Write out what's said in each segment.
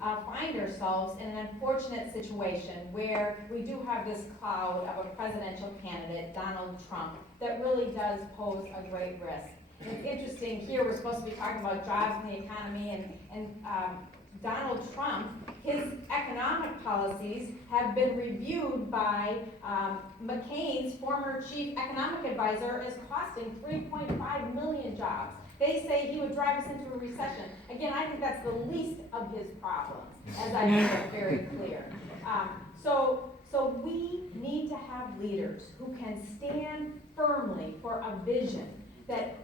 find ourselves in an unfortunate situation where we do have this cloud of a presidential candidate, Donald Trump, that really does pose a great risk. And it's interesting, here we're supposed to be talking about jobs and the economy, and Donald Trump, his economic policies have been reviewed by McCain's former chief economic advisor as costing 3.5 million jobs. They say he would drive us into a recession. Again, I think that's the least of his problems, as I make it very clear. So we need to have leaders who can stand firmly for a vision that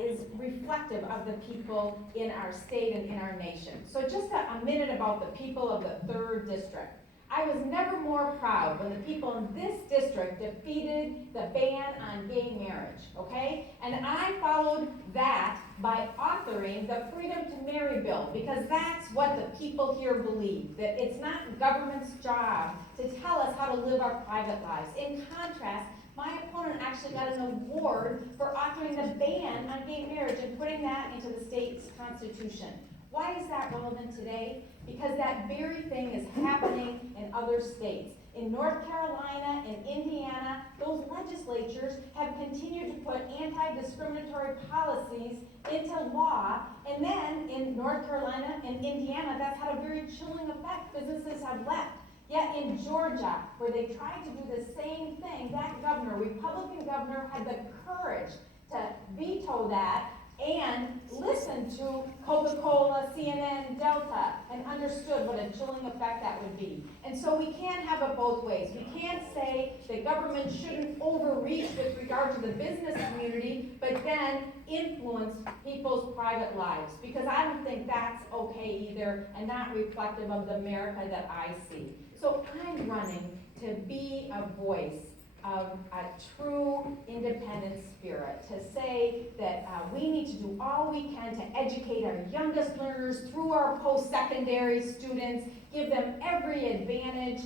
is reflective of the people in our state and in our nation. So just a minute about the people of the 3rd District. I was never more proud when the people in this district defeated the ban on gay marriage, okay? And I followed that by authoring the Freedom to Marry bill, because that's what the people here believe, that it's not government's job to tell us how to live our private lives. In contrast, my opponent actually got an award for authoring the ban on gay marriage and putting that into the state's constitution. Why is that relevant today? Because that very thing is happening in other states. In North Carolina and Indiana, those legislatures have continued to put anti-discriminatory policies into law, and then in North Carolina and Indiana, that's had a very chilling effect. Businesses have left. Yet in Georgia, where they tried to do the same thing, that governor, Republican governor, had the courage to veto that and listen to Coca-Cola, CNN, Delta, and understood what a chilling effect that would be. And so we can't have it both ways. We can't say that government shouldn't overreach with regard to the business community, but then influence people's private lives, because I don't think that's okay either, and not reflective of the America that I see. So I'm running to be a voice of a true independent spirit, to say that we need to do all we can to educate our youngest learners through our post-secondary students, give them every advantage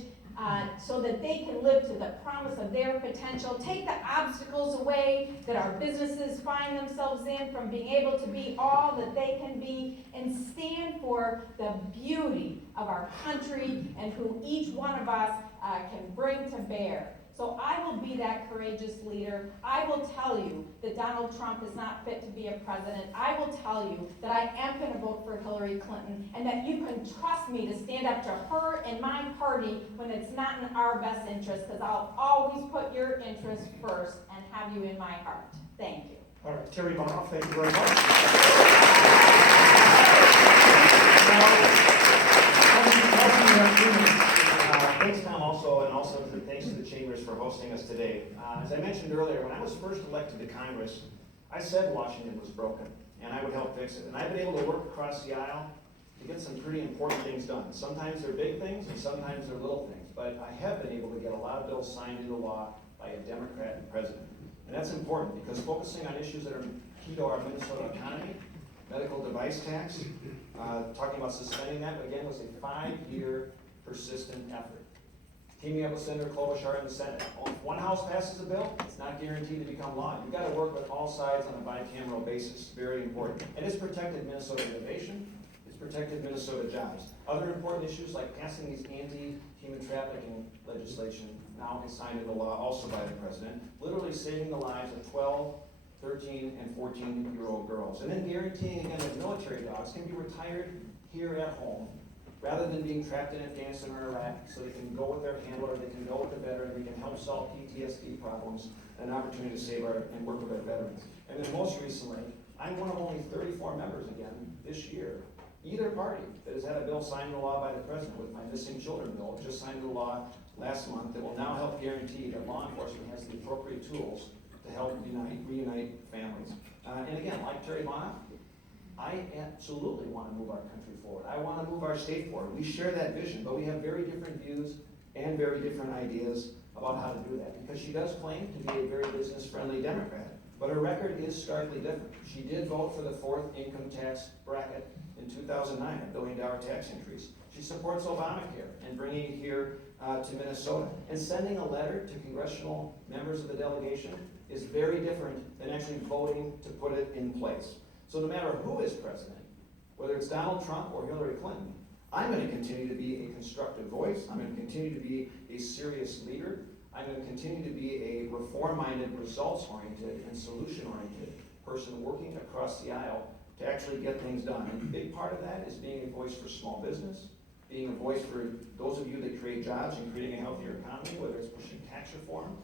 so that they can live to the promise of their potential, take the obstacles away that our businesses find themselves in from being able to be all that they can be, and stand for the beauty of our country and who each one of us can bring to bear. So I will be that courageous leader. I will tell you that Donald Trump is not fit to be a president. I will tell you that I am going to vote for Hillary Clinton, and that you can trust me to stand up to her and my party when it's not in our best interest, because I'll always put your interests first and have you in my heart. Thank you. All right, Terri Bonoff, thank you very much. Thanks, Tom, also, and also thanks to the Chambers for hosting us today. As I mentioned earlier, when I was first elected to Congress, I said Washington was broken, and I would help fix it. And I've been able to work across the aisle to get some pretty important things done. Sometimes they're big things, and sometimes they're little things. But I have been able to get a lot of bills signed into law by a Democrat president. And that's important, because focusing on issues that are key to our Minnesota economy, medical device tax, talking about suspending that, again, was a 5-year persistent effort. Teaming up with Senator Klobuchar in the Senate. If one house passes a bill, it's not guaranteed to become law. You've got to work with all sides on a bicameral basis. Very important. And it's protected Minnesota innovation. It's protected Minnesota jobs. Other important issues like passing these anti-human trafficking legislation now is signed into law also by the president, literally saving the lives of 12, 13, and 14-year-old girls. And then guaranteeing, again, that military dogs can be retired here at home, rather than being trapped in Afghanistan or Iraq, so they can go with their handler, they can go with the veteran, they can help solve PTSD problems, and an opportunity to save and work with our veterans. And then most recently, I'm one of only 34 members again this year, either party, that has had a bill signed into law by the president, with my missing children bill, just signed into law last month, that will now help guarantee that law enforcement has the appropriate tools to help reunite families. And again, like Terri Bonoff, I absolutely want to move our country forward. I want to move our state forward. We share that vision, but we have very different views and very different ideas about how to do that. Because she does claim to be a very business-friendly Democrat, but her record is starkly different. She did vote for the 4th income tax bracket in 2009, a $1 billion tax increase. She supports Obamacare and bringing it here to Minnesota. And sending a letter to congressional members of the delegation is very different than actually voting to put it in place. So no matter who is president, whether it's Donald Trump or Hillary Clinton, I'm going to continue to be a constructive voice. I'm going to continue to be a serious leader. I'm going to continue to be a reform-minded, results-oriented, and solution-oriented person working across the aisle to actually get things done. And a big part of that is being a voice for small business, being a voice for those of you that create jobs and creating a healthier economy, whether it's pushing tax reform,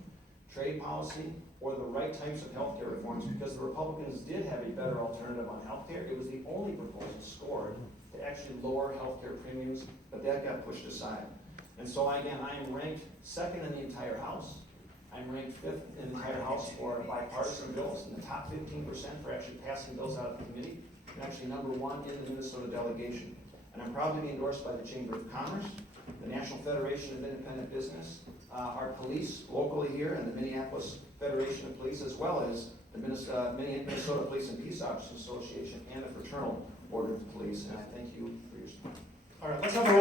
trade policy, or the right types of healthcare reforms, because the Republicans did have a better alternative on healthcare. It was the only proposal scored to actually lower healthcare premiums, but that got pushed aside. And so again, I am ranked second in the entire House. I'm ranked fifth in the entire House for bipartisan bills, in the top 15% for actually passing bills out of the committee, and actually number one in the Minnesota delegation. And I'm proud to be endorsed by the Chamber of Commerce, the National Federation of Independent Business, our police locally here, and the Minneapolis Federation of Police, as well as the Minnesota Police and Peace Officers Association and the Fraternal Order of Police. And I thank you for your support. All right, let's have a roll